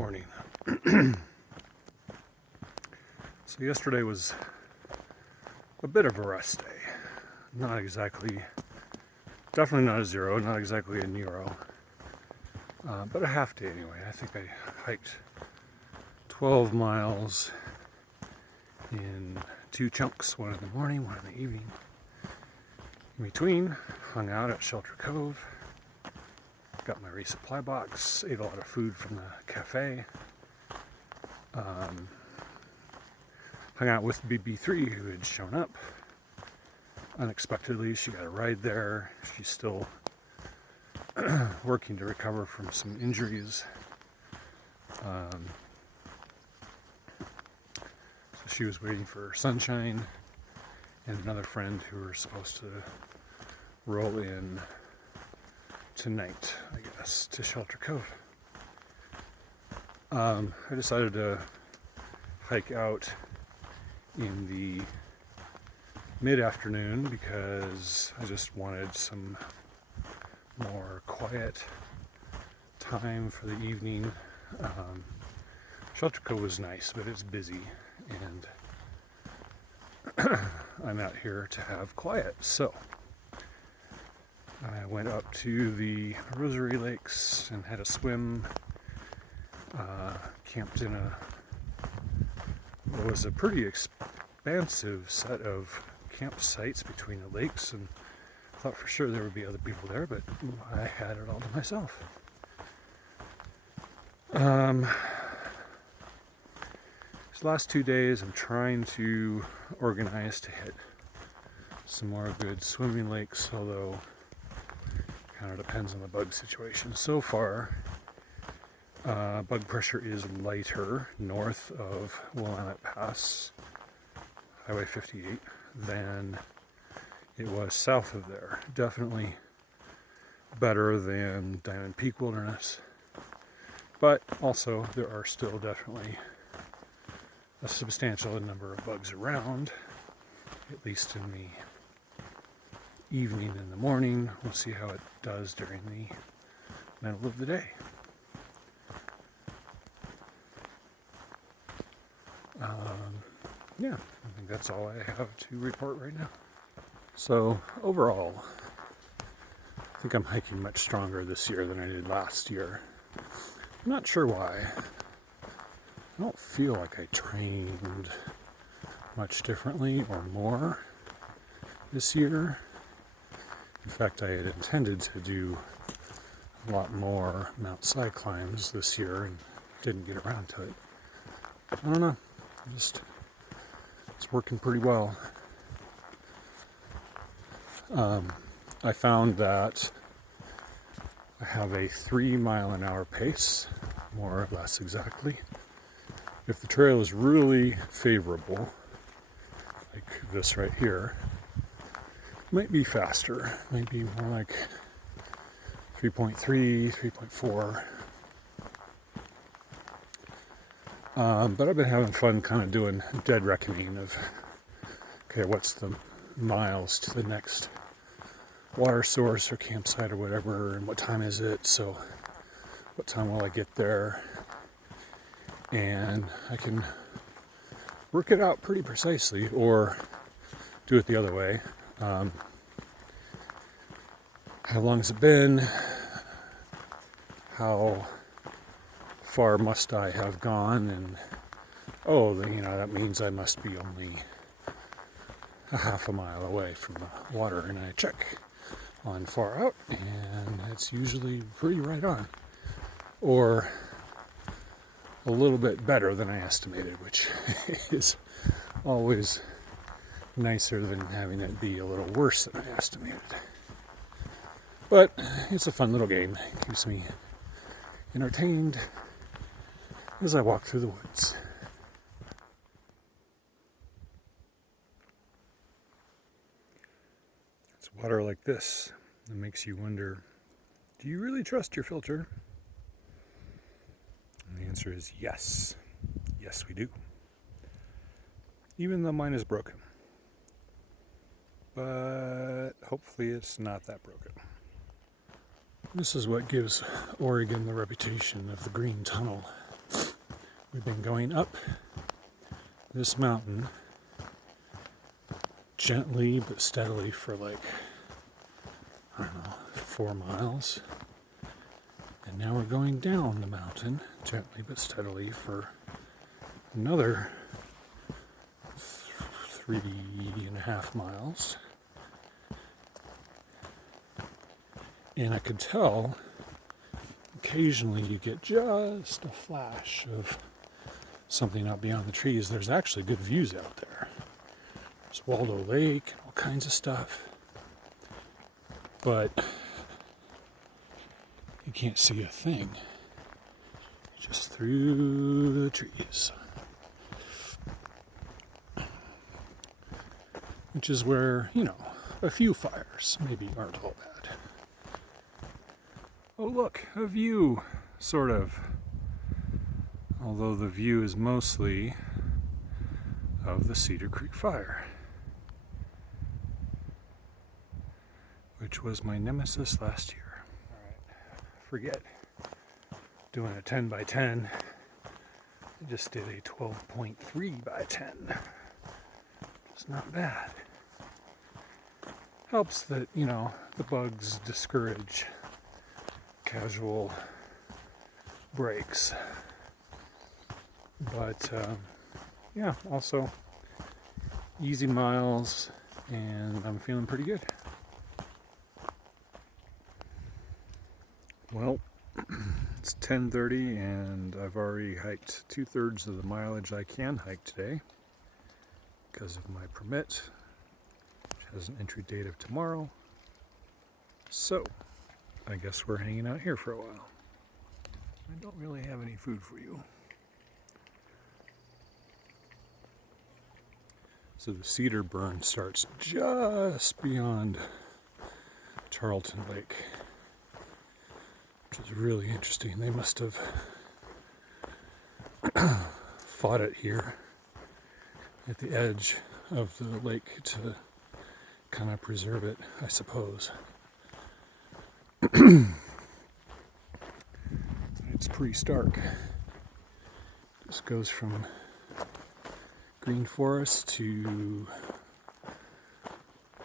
morning. So yesterday was a bit of a rest day. Not exactly, definitely not a zero, not exactly a Nero, but a half day anyway. I think I hiked 12 miles in two chunks, one in the morning, one in the evening. In between, hung out at Shelter Cove, got my resupply box, ate a lot of food from the cafe, hung out with BB3 who had shown up unexpectedly. She got a ride there. She's still working to recover from some injuries. So she was waiting for Sunshine and another friend who were supposed to roll in tonight, I guess, to Shelter Cove. I decided to hike out in the mid-afternoon because I just wanted some more quiet time for the evening. Shelter Cove was nice, but it's busy, and I'm out here to have quiet. So I went up to the Rosary Lakes and had a swim, camped in what was a pretty expansive set of campsites between the lakes, and thought for sure there would be other people there, but I had it all to myself. These last 2 days I'm trying to organize to hit some more good swimming lakes, although kind of depends on the bug situation. So far, bug pressure is lighter north of Willamette Pass, Highway 58, than it was south of there. Definitely better than Diamond Peak Wilderness, but also there are still definitely a substantial number of bugs around, at least in the evening and the morning. We'll see how it does during the middle of the day. Yeah, I think that's all I have to report right now. So overall, I think I'm hiking much stronger this year than I did last year. I'm not sure why. I don't feel like I trained much differently or more this year. In fact, I had intended to do a lot more Mount Si climbs this year and didn't get around to it. I don't know. It's working pretty well. I found that I have a 3 mile an hour pace, more or less exactly. If the trail is really favorable, like this right here, it might be faster. It might be more like 3.3, 3.4. But I've been having fun kind of doing dead reckoning of, okay, what's the miles to the next water source or campsite or whatever, and what time is it, so what time will I get there, and I can work it out pretty precisely, or do it the other way. How long has it been? How far must I have gone? And that means I must be only a half a mile away from the water, and I check on far out, and it's usually pretty right on, or a little bit better than I estimated, which is always nicer than having it be a little worse than I estimated. But it's a fun little game. It keeps me entertained as I walk through the woods. It's water like this that makes you wonder, do you really trust your filter? And the answer is yes. Yes, we do. Even though mine is broken. But hopefully it's not that broken. This is what gives Oregon the reputation of the green tunnel. We've been going up this mountain gently but steadily for like, I don't know, 4 miles. And now we're going down the mountain gently but steadily for another 3.5 miles. And I could tell occasionally you get just a flash of something out beyond the trees. There's actually good views out there. There's Waldo Lake and all kinds of stuff. But you can't see a thing. Just through the trees. Which is where, a few fires maybe aren't all bad. Oh look, a view, sort of. Although the view is mostly of the Cedar Creek fire, which was my nemesis last year. Alright, forget doing a 10 by 10. I just did a 12.3 by 10. It's not bad. Helps that, the bugs discourage casual breaks. But, yeah, also easy miles, and I'm feeling pretty good. Well, it's 10:30 and I've already hiked 2/3 of the mileage I can hike today because of my permit, which has an entry date of tomorrow. So, I guess we're hanging out here for a while. I don't really have any food for you. So the cedar burn starts just beyond Charlton Lake, which is really interesting. They must have fought it here at the edge of the lake to kind of preserve it, I suppose. It's pretty stark. Just goes from green forest to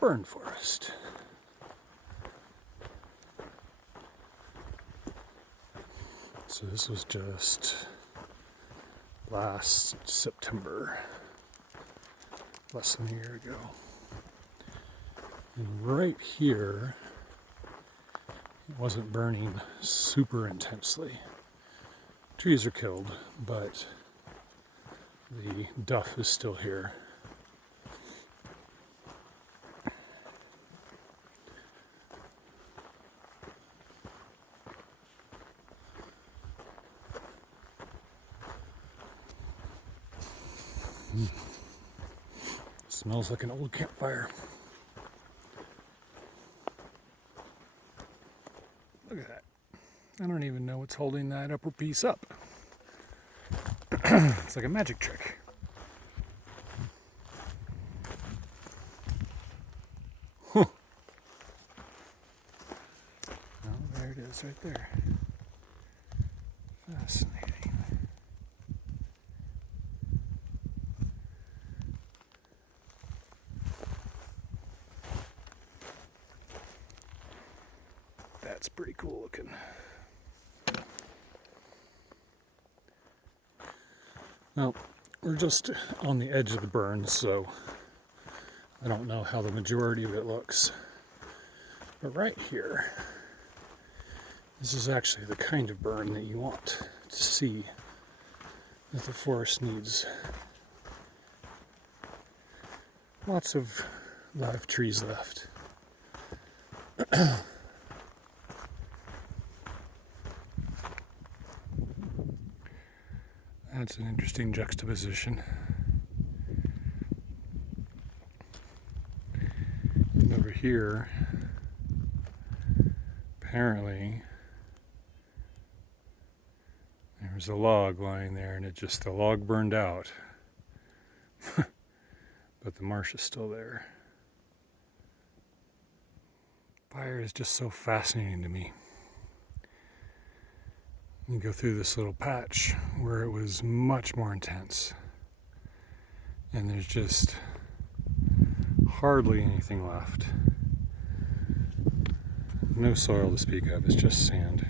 burn forest. So this was just last September, less than a year ago. And right here, it wasn't burning super intensely. Trees are killed, but the duff is still here. Smells like an old campfire. Look at that. I don't even know what's holding that upper piece up. It's like a magic trick. Huh. Oh, there it is right there. Fascinating. That's pretty cool looking. Well, we're just on the edge of the burn, so I don't know how the majority of it looks. But right here, this is actually the kind of burn that you want to see that the forest needs. Lots of live trees left. That's an interesting juxtaposition. And over here, apparently, there's a log lying there, and the log burned out. But the marsh is still there. Fire is just so fascinating to me. You go through this little patch where it was much more intense, and there's just hardly anything left. No soil to speak of, it's just sand.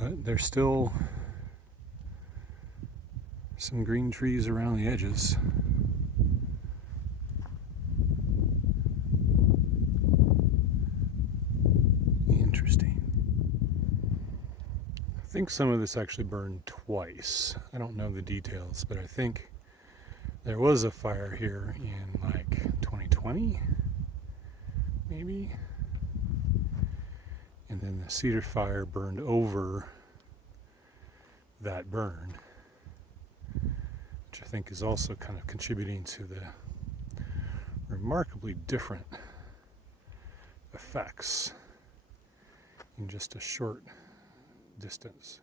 But there's still some green trees around the edges. Interesting. I think some of this actually burned twice. I don't know the details, but I think there was a fire here in like 2020, maybe. And then the cedar fire burned over that burn, which I think is also kind of contributing to the remarkably different effects in just a short distance.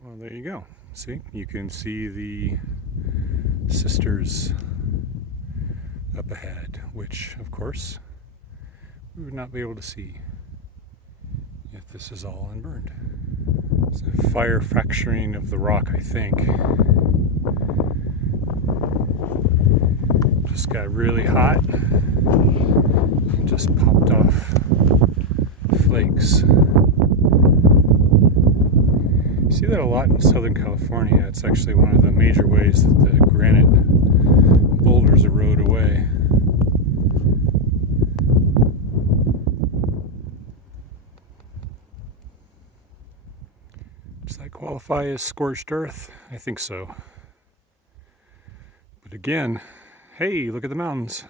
Well, there you go. See, you can see the sisters up ahead, which of course we would not be able to see if this is all unburned. It's a fire fracturing of the rock, I think. Just got really hot and just popped off flakes. You see that a lot in Southern California. It's actually one of the major ways that the granite boulders erode away. Does that qualify as scorched earth? I think so. But again, hey, look at the mountains.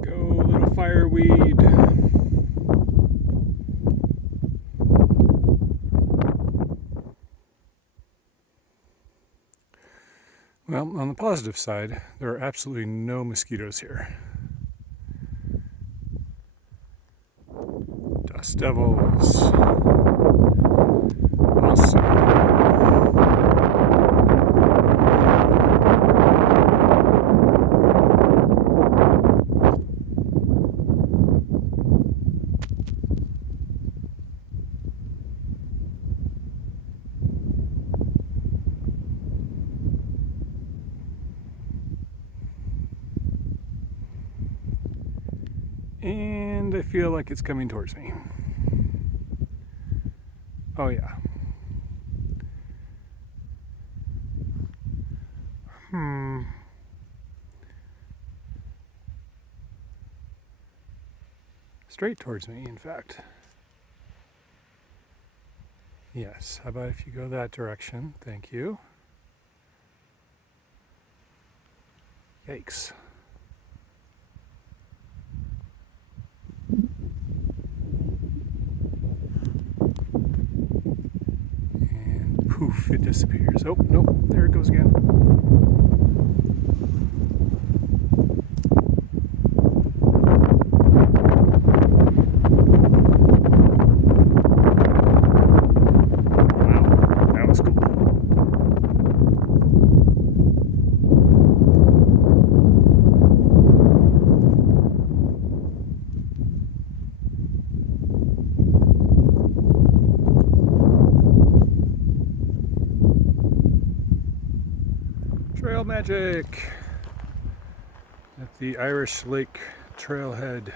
Go, little fireweed. Well, on the positive side, there are absolutely no mosquitoes here. Dust devils. Awesome. And I feel like it's coming towards me. Oh yeah. Straight towards me, in fact. Yes, how about if you go that direction? Thank you. Yikes. And poof, it disappears. Oh, nope, there it goes again. Wow, that was cool. Trail magic at the Irish Lake Trailhead.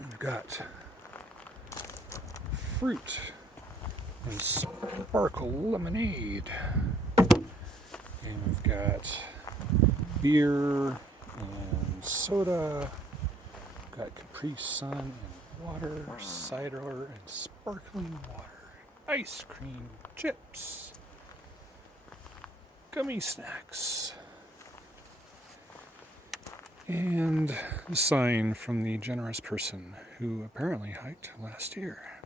We've got fruit and sparkle lemonade, and we've got beer and soda. We've got Capri Sun and water, cider and sparkling water, ice cream, chips, gummy snacks, and a sign from the generous person who apparently hiked last year.